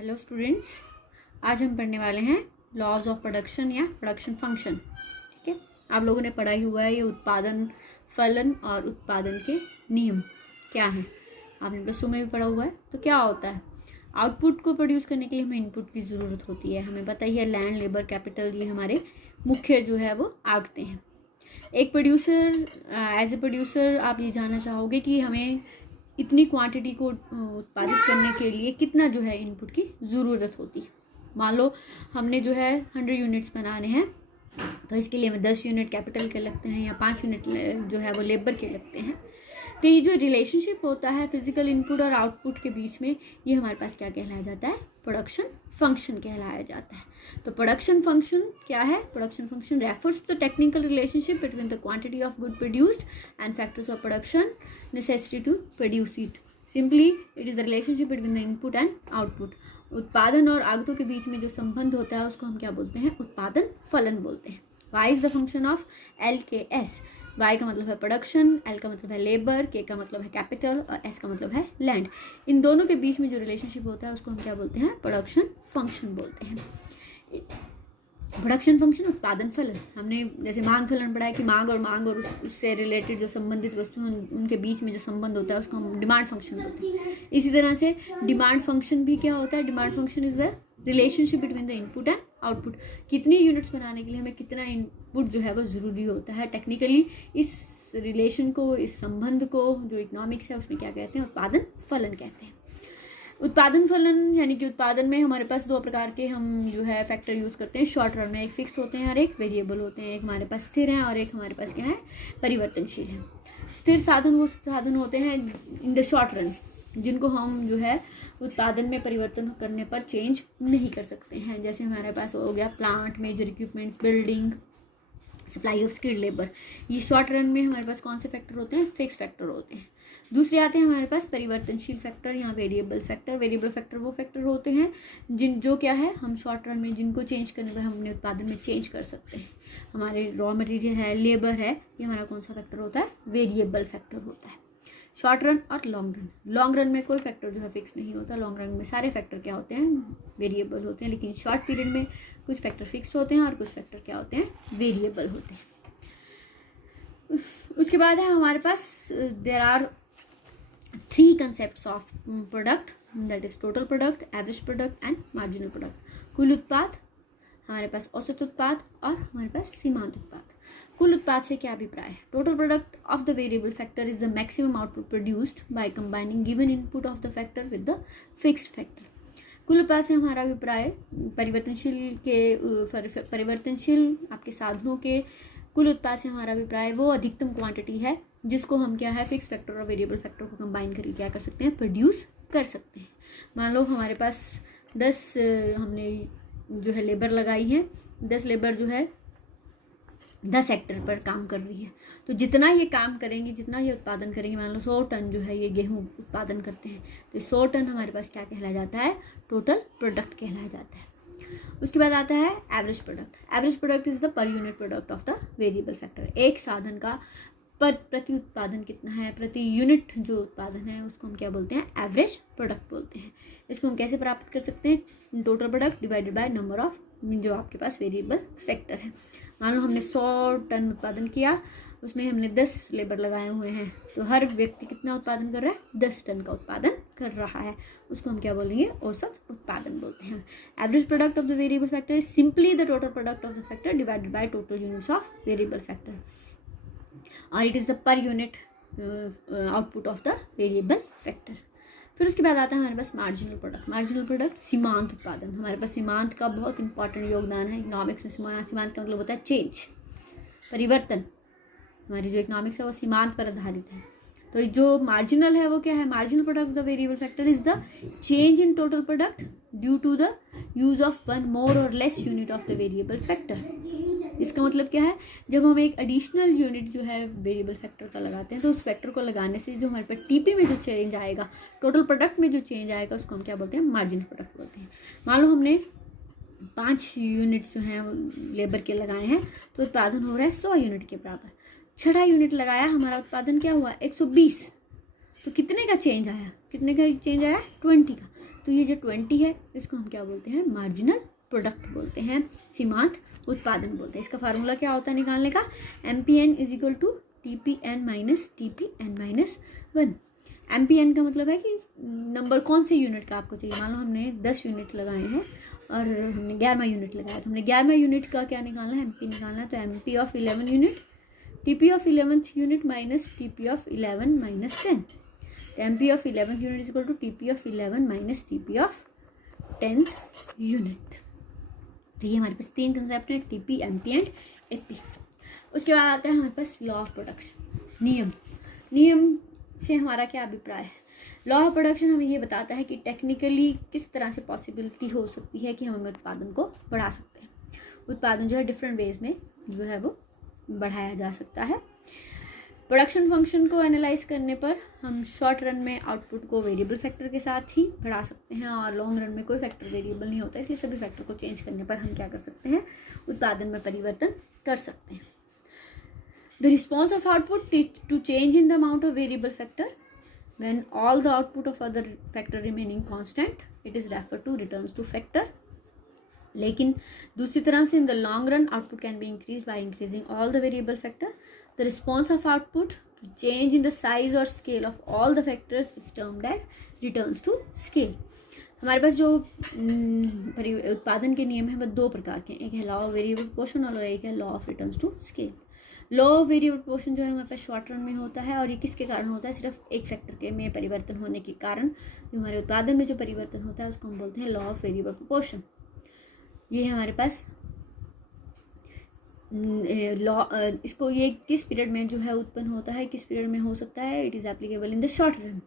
Hello students, आज हम पढ़ने वाले हैं लॉज ऑफ प्रोडक्शन या प्रोडक्शन फंक्शन। ठीक है, आप लोगों ने पढ़ा ही हुआ है ये उत्पादन फलन और उत्पादन के नियम क्या हैं। आपने प्लस 2 में भी पढ़ा हुआ है। तो क्या होता है, आउटपुट को प्रोड्यूस करने के लिए हमें इनपुट की ज़रूरत होती है। हमें पता ही है लैंड, लेबर, कैपिटल, ये हमारे मुख्य जो है वो आगते हैं। एक प्रोड्यूसर, एज ए प्रोड्यूसर आप ये जानना चाहोगे कि हमें इतनी क्वांटिटी को उत्पादित करने के लिए कितना जो है इनपुट की ज़रूरत होती है। मान लो हमने जो है 100 यूनिट्स बनाने हैं, तो इसके लिए हमें 10 यूनिट कैपिटल के लगते हैं या 5 यूनिट जो है वो लेबर के लगते हैं। तो ये जो रिलेशनशिप होता है फिजिकल इनपुट और आउटपुट के बीच में, ये हमारे पास क्या कहलाया जाता है, प्रोडक्शन फंक्शन कहलाया जाता है। तो प्रोडक्शन फंक्शन क्या है? Production function refers to the technical relationship between the quantity of good produced and factors of production necessary to produce it. Simply it is the relationship between the input and output. उत्पादन और आगतों के बीच में जो संबंध होता है उसको हम क्या बोलते हैं? उत्पादन फलन बोलते हैं। Y is the function of LKS। Y का मतलब है प्रोडक्शन, एल का मतलब है लेबर, के का मतलब है कैपिटल और एस का मतलब है लैंड। इन दोनों के बीच में जो रिलेशनशिप होता है उसको हम क्या बोलते हैं? प्रोडक्शन फंक्शन बोलते हैं। प्रोडक्शन फंक्शन, उत्पादन फलन। हमने जैसे मांग फलन पढ़ा है कि मांग और उससे रिलेटेड जो संबंधित वस्तु उनके बीच में जो संबंध होता है उसको हम डिमांड फंक्शन बोलते हैं। इसी तरह से डिमांड फंक्शन भी क्या होता है? Demand function is the relationship between the input and output. कितनी यूनिट्स बनाने के लिए हमें कितना इनपुट जो है वो ज़रूरी होता है। टेक्निकली इस रिलेशन को, इस संबंध को जो इकोनॉमिक्स है उसमें क्या कहते हैं? उत्पादन फलन कहते हैं। उत्पादन फलन यानी कि उत्पादन में हमारे पास 2 प्रकार के हम जो है फैक्टर यूज़ करते हैं शॉर्ट रन में। एक फिक्स्ड होते हैं और एक वेरिएबल होते हैं। एक हमारे पास स्थिर है और एक हमारे पास क्या है? परिवर्तनशील है। स्थिर साधन वो साधन होते हैं इन द शॉर्ट रन, जिनको हम जो है उत्पादन में परिवर्तन करने पर चेंज नहीं कर सकते हैं। जैसे हमारे पास हो गया plant, major equipments, building, supply of skilled labour. ये शॉर्ट रन में हमारे पास कौन से फैक्टर होते हैं? फिक्स फैक्टर होते हैं। दूसरे आते हैं हमारे पास परिवर्तनशील फैक्टर या वेरिएबल फैक्टर। वेरिएबल फैक्टर वो फैक्टर होते हैं जो क्या है, हम शॉर्ट रन में जिनको चेंज करने पर हम अपने उत्पादन में चेंज कर सकते हैं। हमारे रॉ मटेरियल है, लेबर है, ये हमारा कौन सा फैक्टर होता है? वेरिएबल फैक्टर होता है। शॉर्ट रन और लॉन्ग रन। लॉन्ग रन में कोई फैक्टर जो है फिक्स नहीं होता। लॉन्ग रन में सारे फैक्टर क्या होते हैं? वेरिएबल होते हैं। लेकिन शॉर्ट पीरियड में कुछ फैक्टर फिक्स्ड होते हैं और कुछ फैक्टर क्या होते हैं? वेरिएबल होते हैं। उसके बाद है हमारे पास there are 3 concepts of product, that is total product, average product and marginal product। कुल उत्पाद, हमारे पास औसत उत्पाद और हमारे पास सीमांत उत्पाद। कुल उत्पाद से क्या अभिप्राय है? Total product of the variable factor is the maximum output produced by combining given input of the factor with the fixed factor. कुल उत्पाद से हमारा अभिप्राय परिवर्तनशील आपके साधनों के कुल उत्पाद से हमारा अभिप्राय वो अधिकतम क्वांटिटी है जिसको हम क्या है, फिक्स फैक्टर और वेरिएबल फैक्टर को कंबाइन करके क्या कर सकते हैं? प्रोड्यूस कर सकते हैं। मान लो हमारे पास 10 हमने जो है लेबर लगाई है, 10 लेबर जो है 10 हेक्टेयर पर काम कर रही है। तो जितना ये काम करेंगे, जितना ये उत्पादन करेंगे, मान लो 100 टन जो है ये गेहूँ उत्पादन करते हैं, तो 100 टन हमारे पास क्या कहलाया जाता है? टोटल प्रोडक्ट कहलाया जाता है। उसके बाद आता है average product. Average product is the per unit product of the variable factor. एक साधन का प्रति उत्पादन कितना है, प्रति यूनिट जो उत्पादन है उसको हम क्या बोलते हैं? एवरेज प्रोडक्ट बोलते हैं। इसको हम कैसे प्राप्त कर सकते हैं? Total product divided by number of जो आपके पास वेरिएबल फैक्टर है। मान लो हमने 100 टन उत्पादन किया, उसमें हमने 10 लेबर लगाए हुए हैं, तो हर व्यक्ति कितना उत्पादन कर रहा है? 10 टन का उत्पादन कर रहा है। उसको हम क्या बोलेंगे? औसत उत्पादन बोलते हैं। Average product of the variable factor is simply the total product of the factor divided by total units of variable factor और it is the per unit output of the variable factor. फिर उसके बाद आता है हमारे पास marginal product. Marginal product सीमांत उत्पादन। हमारे पास सीमांत का बहुत इंपॉर्टेंट योगदान है इकोनॉमिक्स में। सीमांत का मतलब होता है चेंज, परिवर्तन। हमारी जो इकोनॉमिक्स है वो सीमांत पर आधारित है। तो जो मार्जिनल है वो क्या है? Marginal product the variable factor is the change in total product due to the use of 1 more और less unit of the variable factor. इसका मतलब क्या है? जब हम एक एडिशनल यूनिट जो है वेरिएबल फैक्टर का लगाते हैं, तो उस फैक्टर को लगाने से जो हमारे पास टीपी में जो चेंज आएगा, टोटल प्रोडक्ट में जो चेंज आएगा, उसको हम क्या बोलते हैं? मार्जिनल प्रोडक्ट बोलते हैं। मान लो हमने 5 यूनिट्स जो हैं लेबर के लगाए हैं, तो उत्पादन हो रहा है 100 यूनिट के बराबर। 6 यूनिट लगाया, हमारा उत्पादन क्या हुआ? 120। तो कितने का चेंज आया? कितने का चेंज आया? 20 का। तो ये जो 20 है इसको हम क्या बोलते हैं, मार्जिनल प्रोडक्ट बोलते हैं, सीमांत उत्पादन बोलते हैं। इसका फार्मूला क्या होता है निकालने का, MPN is equal to TPN minus TPN minus 1। MPN का मतलब है कि नंबर कौन से यूनिट का आपको चाहिए। मान लो हमने 10 यूनिट लगाए हैं और हमने 11वां यूनिट लगाया, तो हमने 11वां यूनिट का क्या निकालना है, MP निकालना है। तो MP of 11 unit TP of 11th unit minus TP of 11 minus 10। तो MP of 11th unit is equal to TP of 11 minus TP of 10th unit. तो ये हमारे पास 3 कंसेप्ट हैं, TP, MP एंड AP। उसके बाद आता है हमारे पास लॉ ऑफ प्रोडक्शन, नियम से हमारा क्या अभिप्राय है। लॉ ऑफ प्रोडक्शन हमें ये बताता है कि टेक्निकली किस तरह से पॉसिबिलिटी हो सकती है कि हम उत्पादन को बढ़ा सकते हैं। उत्पादन जो है डिफरेंट वेज में जो है वो बढ़ाया जा सकता है। प्रोडक्शन फंक्शन को एनालाइज करने पर हम शॉर्ट रन में आउटपुट को वेरिएबल फैक्टर के साथ ही बढ़ा सकते हैं और लॉन्ग रन में कोई फैक्टर वेरिएबल नहीं होता, इसलिए सभी फैक्टर को चेंज करने पर हम क्या कर सकते हैं, उत्पादन में परिवर्तन कर सकते हैं। The response of output to change in the amount of variable factor when all the output of other factor remaining constant, it is referred to returns to factor। लेकिन दूसरी तरह से in the long run output can be increased by increasing all the variable factor। The response of output to change in the size or scale of all the factors is termed as returns to scale। हमारे पास जो उत्पादन के नियम है वो 2 प्रकार के हैं, एक है लॉ ऑफ वेरिएबल प्रोपोर्शन और एक है law of returns to scale. Law of variable proportion जो है हमारे पास शॉर्ट रन में होता है और ये किसके कारण होता है, सिर्फ एक फैक्टर के में परिवर्तन होने के कारण जो हमारे उत्पादन में जो परिवर्तन होता है उसको हम बोलते हैं लॉ ऑफ वेरिएबल प्रोपोर्शन। ये हमारे पास इसको ये किस पीरियड में जो है उत्पन्न होता है, किस पीरियड में हो सकता है, it is applicable in the short run.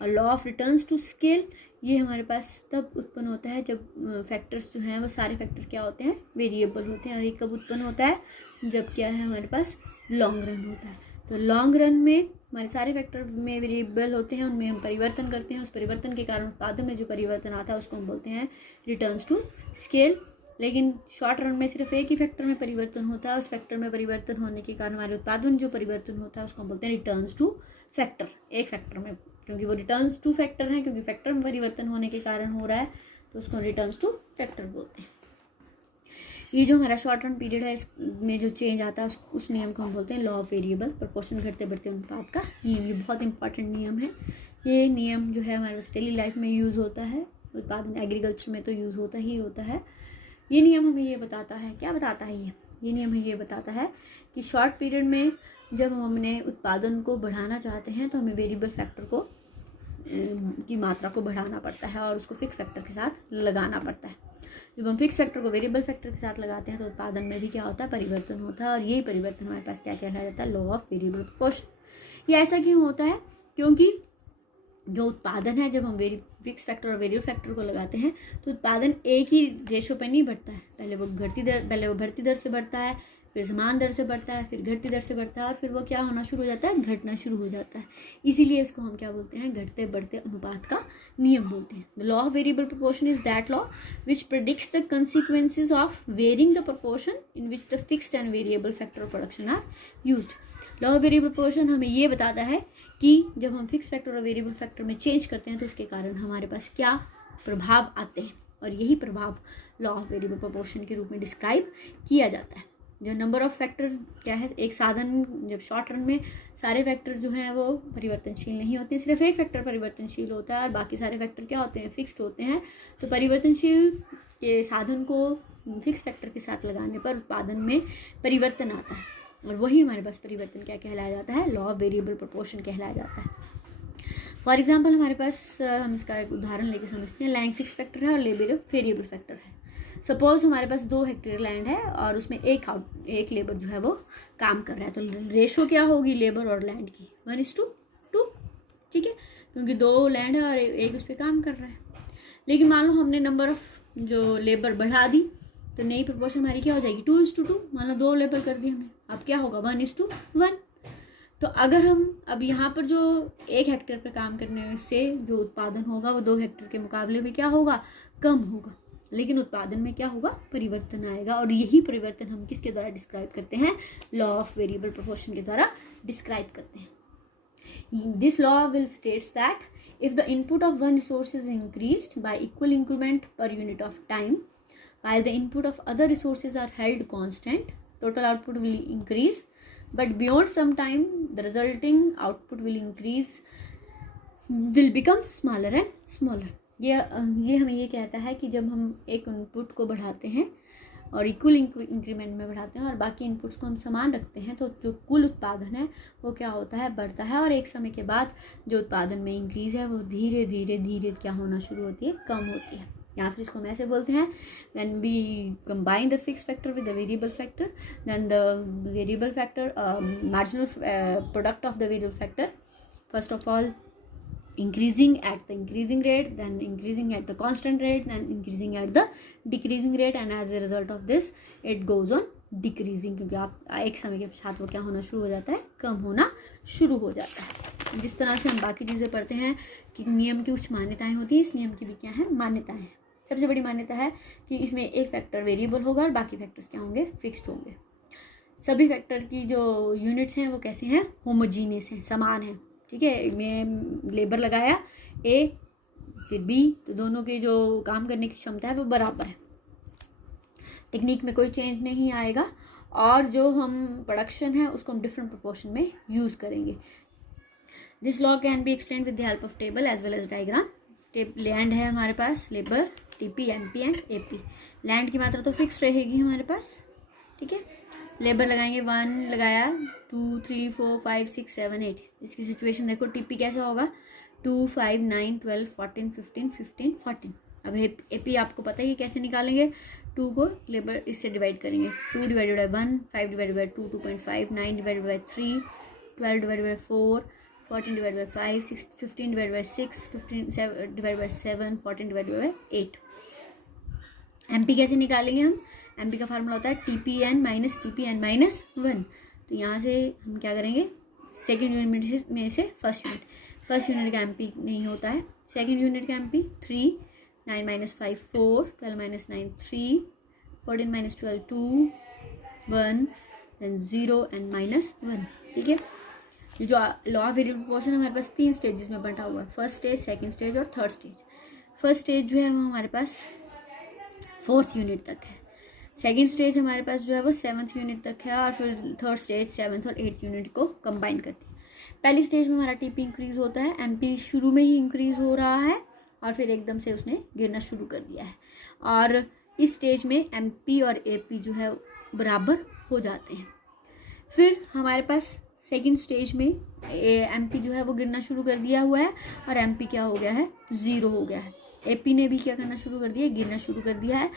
और law of returns to scale ये हमारे पास तब उत्पन्न होता है जब फैक्टर्स जो हैं वो सारे फैक्टर क्या होते हैं, वेरिएबल होते हैं। और ये कब उत्पन्न होता है, जब क्या है हमारे पास लॉन्ग रन होता है। तो लॉन्ग रन में हमारे सारे फैक्टर में वेरिएबल होते हैं, उनमें हम परिवर्तन करते हैं, उस परिवर्तन के कारण उत्पादन में जो परिवर्तन आता है उसको हम बोलते हैं रिटर्न्स टू स्केल। लेकिन शॉर्ट रन में सिर्फ एक ही फैक्टर में परिवर्तन होता है, उस फैक्टर में परिवर्तन होने के कारण हमारे उत्पादन में जो परिवर्तन होता है उसको हम बोलते हैं रिटर्न्स टू फैक्टर। एक फैक्टर में, क्योंकि वो रिटर्न्स टू फैक्टर हैं, क्योंकि फैक्टर में परिवर्तन होने के कारण हो रहा है तो उसको रिटर्न्स टू फैक्टर बोलते हैं। ये जो हमारा शॉर्ट रन पीरियड है इसमें जो चेंज आता है उस नियम को हम बोलते हैं लॉ ऑफ वेरिएबल प्रोपोर्शन, घटते बढ़ते अनुपात का नियम। ये बहुत इंपॉर्टेंट नियम है। ये नियम जो है हमारे डेली लाइफ में यूज़ होता है, उत्पादन एग्रीकल्चर में तो यूज़ होता ही होता है। ये नियम हमें ये बताता है, क्या बताता है ये नियम हमें ये बताता है कि शॉर्ट पीरियड में जब हम अपने उत्पादन को बढ़ाना चाहते हैं तो हमें वेरिएबल फैक्टर को की मात्रा को बढ़ाना पड़ता है और उसको फिक्स फैक्टर के साथ लगाना पड़ता है। जब हम फिक्स फैक्टर को वेरिएबल फैक्टर के साथ लगाते हैं तो उत्पादन में भी क्या होता है, परिवर्तन होता है। और यही परिवर्तन हमारे पास क्या कहलाया जाता है, लॉ ऑफ वेरिएबल प्रोपोर्शन। ये ऐसा क्यों होता है, क्योंकि जो उत्पादन है जब हम फिक्स फैक्टर और वेरिएबल फैक्टर को लगाते हैं तो उत्पादन एक ही रेशो पे नहीं बढ़ता है। पहले वो बढ़ती दर से बढ़ता है, फिर समान दर से बढ़ता है, फिर घटती दर से बढ़ता है और फिर वो क्या होना शुरू हो जाता है, घटना शुरू हो जाता है। इसीलिए इसको हम क्या बोलते हैं, घटते बढ़ते अनुपात का नियम बोलते हैं। The law of variable proportion is that law which predicts the consequences of varying the proportion in which the fixed and variable factor of production are used. Law of variable proportion हमें ये बताता है कि जब हम fix factor और variable factor में change करते हैं तो उसके कारण हमारे पास क्या प्रभाव आते हैं, और यही प्रभाव लॉ ऑफ वेरिएबल प्रोपोर्शन के रूप में डिस्क्राइब किया जाता है। जो नंबर ऑफ फैक्टर क्या है, एक साधन जब शॉर्ट रन में सारे फैक्टर जो हैं वो परिवर्तनशील नहीं होते, सिर्फ एक फैक्टर परिवर्तनशील होता है और बाकी सारे फैक्टर क्या होते हैं, फिक्स्ड होते हैं। तो परिवर्तनशील के साधन को फिक्स फैक्टर के साथ लगाने पर उत्पादन में परिवर्तन आता है और वही हमारे पास परिवर्तन क्या कहलाया जाता है, लॉ ऑफ वेरिएबल प्रोपोर्शन कहलाया जाता है। फॉर एग्जाम्पल हमारे पास हम इसका एक उदाहरण लेके समझते हैं। लैंड फिक्स फैक्टर है और लेबर वेरिएबल फैक्टर है। सपोज हमारे पास 2 हेक्टेयर लैंड है और उसमें एक लेबर जो है वो काम कर रहा है, तो रेशो क्या होगी लेबर और लैंड की, 1:2, ठीक है, क्योंकि 2 लैंड है और एक उस पर काम कर रहा है। लेकिन मान लो हमने नंबर ऑफ जो लेबर बढ़ा दी तो नई प्रोपोर्शन हमारी क्या हो जाएगी, 2:2। मान लो 2 लेबर कर दी हमने, अब क्या होगा, 1:1। तो अगर हम अब यहाँ पर जो 1 हेक्टेयर पर काम करने से जो उत्पादन होगा वो 2 हेक्टेयर के मुकाबले में क्या होगा, कम होगा, लेकिन उत्पादन में क्या होगा, परिवर्तन आएगा। और यही परिवर्तन हम किसके द्वारा डिस्क्राइब करते हैं, लॉ ऑफ वेरिएबल प्रोपोर्शन के द्वारा डिस्क्राइब करते हैं। This law will states that if the input of one resource is increased y equal increment per unit of time while the input of other resources are held constant, total output will increase, but beyond some time the resulting output will become smaller and smaller. ये हमें ये कहता है कि जब हम एक input को बढ़ाते हैं और इक्वल इंक्रीमेंट में बढ़ाते हैं और बाकी इनपुट्स को हम समान रखते हैं, तो जो कुल उत्पादन है वो क्या होता है, बढ़ता है, और एक समय के बाद जो उत्पादन में इंक्रीज है वो धीरे धीरे क्या होना शुरू होती है, कम होती है. या फिर इसको हम ऐसे बोलते हैं, when we combine the fixed factor with the variable factor, then the variable factor marginal product of the variable factor first of all increasing at the increasing rate, then increasing at the constant rate, then increasing at the decreasing rate, and as a result of this it goes on decreasing, क्योंकि आप एक समय के साथ वो क्या होना शुरू हो जाता है, कम होना शुरू हो जाता है. जिस तरह से हम बाकी चीज़ें पढ़ते हैं कि नियम की कुछ मान्यताएं होती हैं, इस नियम की भी क्या है, मान्यताएं हैं. सबसे बड़ी मान्यता है कि इसमें एक फैक्टर वेरिएबल होगा और बाकी फैक्टर्स क्या होंगे, फिक्स्ड होंगे. सभी फैक्टर की जो यूनिट्स हैं वो कैसे हैं, होमोजीनियस हैं, समान हैं. ठीक है, मैं लेबर लगाया ए फिर बी, तो दोनों के जो काम करने की क्षमता है वो बराबर है. टेक्निक में कोई चेंज नहीं आएगा, और जो हम प्रोडक्शन है उसको हम डिफरेंट प्रोपोर्शन में यूज़ करेंगे. This law can be explain with the help of table as well as diagram. Land है हमारे पास, labour, TP, MP and AP. Land की मात्रा तो फिक्स रहेगी हमारे पास. ठीक है, लेबर लगाएंगे 1 लगाया, 2 3 4 5 6 7 8. इसकी सिचुएशन देखो, टीपी कैसा होगा, 2 5 9 12 14 15 15 14. अब एपी आपको पता ही है कैसे निकालेंगे, 2 को लेबर इससे डिवाइड करेंगे, 2 divided by 1, 5 divided by 2 2.5, 9 divided by 3 12 divided by 4, 14 divided by 5, 15 divided by 6, 15 divided by 7, 14 divided by 8. MP कैसे निकालेंगे हम, एमपी का फार्मूला होता है टीपीएन माइनस टीपीएन माइनस 1. तो यहाँ से हम क्या करेंगे, सेकेंड यूनिट में से फर्स्ट यूनिट का एमपी नहीं होता है, सेकेंड यूनिट का MP 3, 9 minus 5 4, 12 minus 9 3, 14 minus 12 2, 1, then 0 and minus 1. ठीक है, ये जो लॉ ऑफ वेरिएबल प्रोपोर्शन हमारे पास 3 स्टेजेस में बंटा हुआ है, फर्स्ट स्टेज, सेकंड स्टेज और थर्ड स्टेज. फर्स्ट स्टेज जो है वो हमारे पास 4th यूनिट तक है, सेकंड स्टेज हमारे पास जो है वो 7th यूनिट तक है, और फिर थर्ड स्टेज 7th और 8th यूनिट को कंबाइन करती है. पहली स्टेज में हमारा टीपी इंक्रीज होता है, एमपी शुरू में ही इंक्रीज हो रहा है और फिर एकदम से उसने गिरना शुरू कर दिया है, और इस स्टेज में एमपी और एपी जो है बराबर हो जाते हैं. फिर हमारे पास सेकंड स्टेज में एमपी जो है वो गिरना शुरू कर दिया हुआ है और एमपी क्या हो गया है, 0 हो गया है. एपी ने भी क्या करना शुरू कर दिया, गिरना शुरू कर दिया है,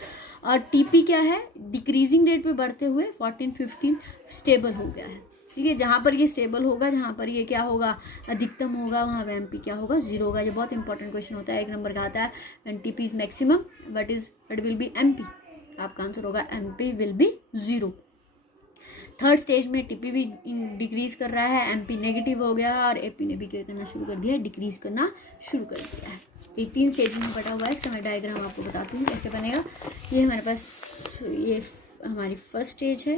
और टीपी क्या है, डिक्रीजिंग रेट पे बढ़ते हुए 14 15 स्टेबल हो गया है. ठीक है, जहाँ पर ये स्टेबल होगा, जहाँ पर ये क्या होगा, अधिकतम होगा, वहाँ पर एमपी क्या होगा, 0 होगा. ये बहुत इंपॉर्टेंट क्वेश्चन होता है, 1 नंबर का आता है. When TP is maximum what will be MP, आपका आंसर होगा MP will be 0. Third stage में टीपी भी डिक्रीज कर रहा है, एमपी नेगेटिव हो गया और एपी ने भी क्या करना शुरू कर दिया है, डिक्रीज करना शुरू कर दिया है. ये 3 स्टेज में बटा हुआ है. इसका मैं डायग्राम आपको बताती हूँ कैसे बनेगा. ये हमारे पास, ये हमारी फर्स्ट स्टेज है,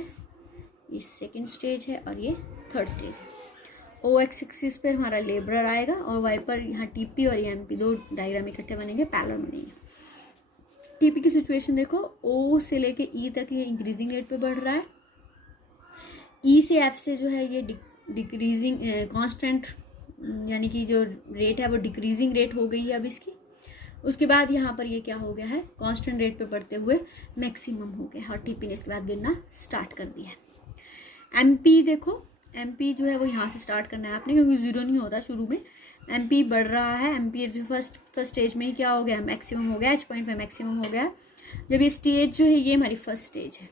ये सेकंड स्टेज है और ये थर्ड स्टेज है. ओ एक्स एक्सिस पर हमारा लेबर आएगा और वाई पर यहाँ टीपी और एमपी दो डायग्राम इकट्ठे बनेंगे, पैरेलल बनेंगे. टीपी की सिचुएशन देखो, ओ से लेके ई तक ये इंक्रीजिंग रेट पे बढ़ रहा है, ई से एफ से जो है ये डिक्रीजिंग कांस्टेंट, यानी कि जो रेट है वो डिक्रीजिंग रेट हो गई है अब इसकी. उसके बाद यहाँ पर ये क्या हो गया है, कांस्टेंट रेट पे बढ़ते हुए मैक्सिमम हो गया है और टीपी ने इसके बाद गिरना स्टार्ट कर दिया है. एमपी देखो, एमपी जो है वो यहाँ से स्टार्ट करना है आपने, क्योंकि 0 नहीं होता शुरू में. एमपी बढ़ रहा है, एमपी जो फर्स्ट स्टेज में ही क्या हो गया, मैक्सिमम हो गया, H पॉइंट पे मैक्सिमम हो गया. जब ये स्टेज जो है ये हमारी फर्स्ट स्टेज है,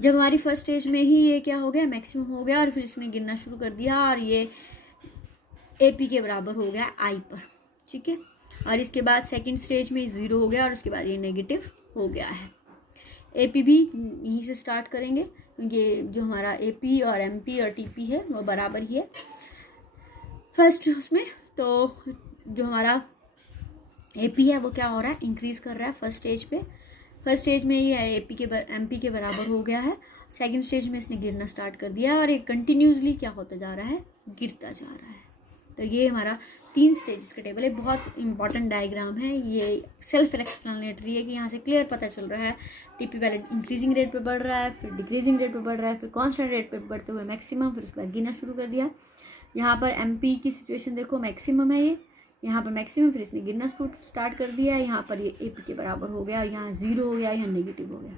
जब हमारी फर्स्ट स्टेज में ही ये क्या हो गया, मैक्सिमम हो गया और फिर इसने गिरना शुरू कर दिया और ये एपी के बराबर हो गया आई पर. ठीक है, और इसके बाद सेकंड स्टेज में 0 हो गया और उसके बाद ये नेगेटिव हो गया है. एपी भी यहीं से स्टार्ट करेंगे, क्योंकि जो हमारा एपी और एमपी और टीपी है वो बराबर ही है फर्स्ट उसमें. तो जो हमारा एपी है वो क्या हो रहा है, इंक्रीज कर रहा है फर्स्ट स्टेज पे. फर्स्ट स्टेज में ये एमपी के बराबर हो गया है, सेकंड स्टेज में इसने गिरना स्टार्ट कर दिया और ये कंटिन्यूसली क्या होता जा रहा है, गिरता जा रहा है. तो ये हमारा 3 स्टेजेस का टेबल है, बहुत इंपॉर्टेंट डायग्राम है, ये सेल्फ एक्सप्लेनेटरी है कि यहाँ से क्लियर पता चल रहा है टीपी पहले इंक्रीजिंग रेट पे बढ़ रहा है, फिर डिक्रीजिंग रेट पे बढ़ रहा है, फिर कांस्टेंट रेट पे बढ़ते हुए मैक्सिमम, फिर उसके बाद गिनना शुरू कर दिया। यहाँ पर एमपी की सिचुएशन देखो, मैक्सिमम है ये, यहाँ पर मैक्सिमम, फिर इसने गिनना स्टार्ट कर दिया, यहाँ पर ये एपी के बराबर हो गया, यहाँ 0 हो गया, यहाँ नेगेटिव हो गया।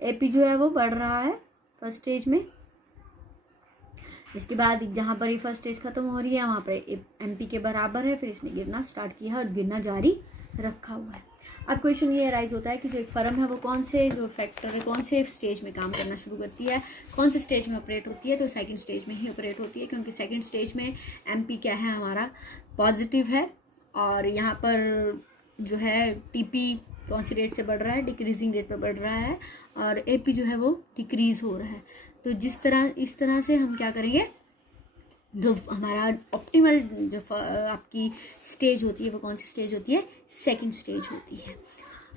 एपी जो है वो बढ़ रहा है फर्स्ट स्टेज में, इसके बाद जहाँ पर ये फर्स्ट स्टेज खत्म हो रही है वहाँ पर एमपी के बराबर है, फिर इसने गिरना स्टार्ट किया और गिरना जारी रखा हुआ है। अब क्वेश्चन ये अराइज होता है कि जो एक फर्म है वो कौन से जो फैक्टर है कौन से स्टेज में काम करना शुरू करती है, कौन से स्टेज में ऑपरेट होती है, तो सेकंड स्टेज में ही ऑपरेट होती है, क्योंकि सेकंड स्टेज में एमपी क्या है हमारा पॉजिटिव है, और यहाँ पर जो है टीपी कौन सी रेट से बढ़ रहा है, डिक्रीजिंग रेट पर बढ़ रहा है, और एपी जो है वो डिक्रीज हो रहा है। तो इस तरह से हम क्या करेंगे, जो हमारा ऑप्टिमल जो आपकी स्टेज होती है वो कौन सी स्टेज होती है, सेकंड स्टेज होती है।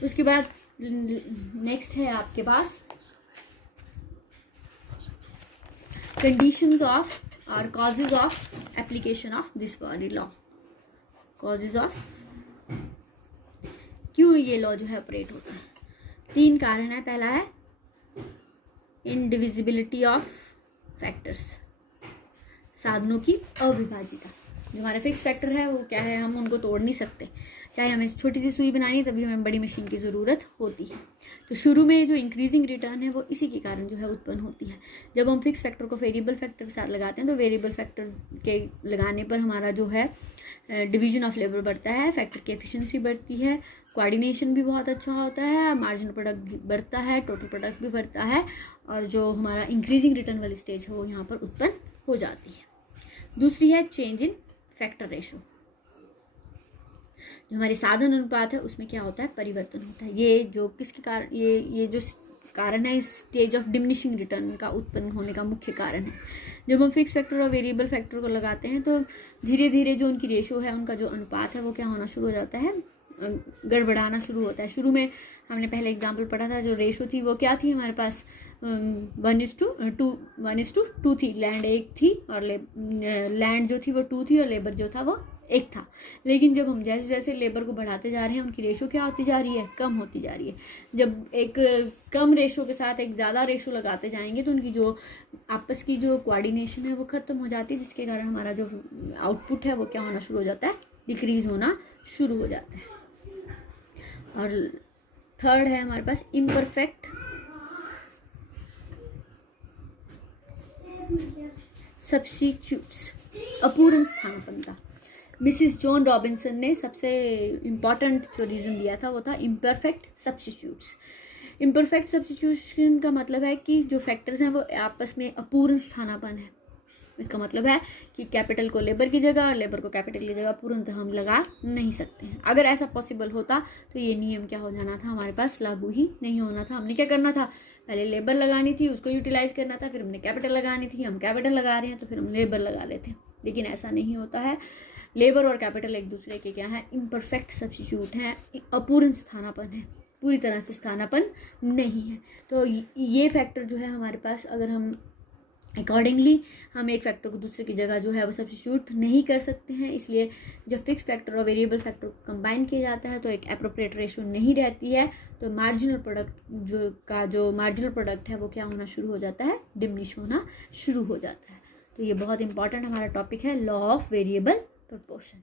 उसके बाद नेक्स्ट है आपके पास कंडीशंस ऑफ और causes of application of this body law. Causes of क्यों ये लॉ जो है ऑपरेट होता है, 3 कारण है। पहला है इनडिविजिबिलिटी ऑफ फैक्टर्स, साधनों की अविभाज्यता। जो हमारे फिक्स फैक्टर है वो क्या है, हम उनको तोड़ नहीं सकते, चाहे हमें छोटी सी सुई बनानी तभी हमें बड़ी मशीन की ज़रूरत होती है। तो शुरू में जो इंक्रीजिंग रिटर्न है वो इसी के कारण जो है उत्पन्न होती है। जब हम फिक्स फैक्टर को वेरिएबल फैक्टर के साथ लगाते हैं तो वेरिएबल फैक्टर के लगाने पर हमारा जो है डिवीजन ऑफ लेबर बढ़ता है, फैक्टर की एफिशिएंसी बढ़ती है, कोऑर्डिनेशन भी बहुत अच्छा होता है, मार्जिनल प्रोडक्ट भी बढ़ता है, टोटल प्रोडक्ट भी बढ़ता है, और जो हमारा इंक्रीजिंग रिटर्न वाली स्टेज है वो यहाँ पर उत्पन्न हो जाती है। दूसरी है चेंज इन फैक्टर रेशो। जो हमारे साधन अनुपात है उसमें क्या होता है, परिवर्तन होता है। ये जो किसके कारण, ये जो कारण है स्टेज ऑफ डिमिनिशिंग रिटर्न का उत्पन्न होने का मुख्य कारण है। जब हम फिक्स फैक्टर और वेरिएबल फैक्टर को लगाते हैं तो धीरे धीरे जो उनकी रेशो है, उनका जो अनुपात है वो क्या होना शुरू हो जाता है, गड़बड़ाना शुरू होता है। शुरू में हमने पहले एग्जाम्पल पढ़ा था, जो रेशो थी वो क्या थी हमारे पास, 1:2 थी, लैंड 1 थी और लैंड जो थी वो 2 थी और लेबर जो था वो 1 था। लेकिन जब हम जैसे जैसे लेबर को बढ़ाते जा रहे हैं उनकी रेशो क्या होती जा रही है, कम होती जा रही है। जब एक कम रेशो के साथ एक ज़्यादा रेशो लगाते जाएंगे तो उनकी जो आपस की जो कोऑर्डिनेशन है वो ख़त्म हो जाती है, जिसके कारण हमारा जो आउटपुट है वो क्या होना शुरू हो जाता है, डिक्रीज होना शुरू हो जाता है। और थर्ड है हमारे पास इम्परफेक्ट सब्स्टिट्यूट्स, अपूर्ण स्थानापन्नता। मिसिस जॉन रॉबिन्सन ने सबसे इम्पॉर्टेंट जो रीज़न दिया था वो था इम्परफेक्ट सब्स्टिट्यूट्स। इम्परफेक्ट सब्स्टिट्यूशन का मतलब है कि जो फैक्टर्स हैं वो आपस में अपूर्ण स्थानापन्न है। इसका मतलब है कि कैपिटल को लेबर की जगह और लेबर को कैपिटल की जगह पूर्णतः हम लगा नहीं सकते हैं। अगर ऐसा पॉसिबल होता तो ये नियम क्या हो जाना था, हमारे पास लागू ही नहीं होना था। हमने क्या करना था, पहले लेबर लगानी थी, उसको यूटिलाइज करना था, फिर हमने कैपिटल लगानी थी, हम कैपिटल लगा रहे हैं तो फिर हम लेबर लगा लेते हैं। लेकिन ऐसा नहीं होता है। लेबर और कैपिटल एक दूसरे के क्या है, इम्परफेक्ट सब्स्टिट्यूट हैं, अपूर्ण स्थानापन्न है, पूरी तरह से स्थानापन्न नहीं है। तो ये फैक्टर जो है हमारे पास, अगर हम अकॉर्डिंगली हम एक फैक्टर को दूसरे की जगह जो है वो सब्स्टिट्यूट नहीं कर सकते हैं। इसलिए जब फिक्स फैक्टर और वेरिएबल फैक्टर को कंबाइन किया जाता है तो एक एप्रोप्रिएट रेशो नहीं रहती है, तो मार्जिनल प्रोडक्ट जो मार्जिनल प्रोडक्ट है वो क्या होना शुरू हो जाता है, डिमिनिश होना शुरू हो जाता है। तो ये बहुत इंपॉर्टेंट हमारा टॉपिक है, लॉ ऑफ वेरिएबल प्रोपोर्शन।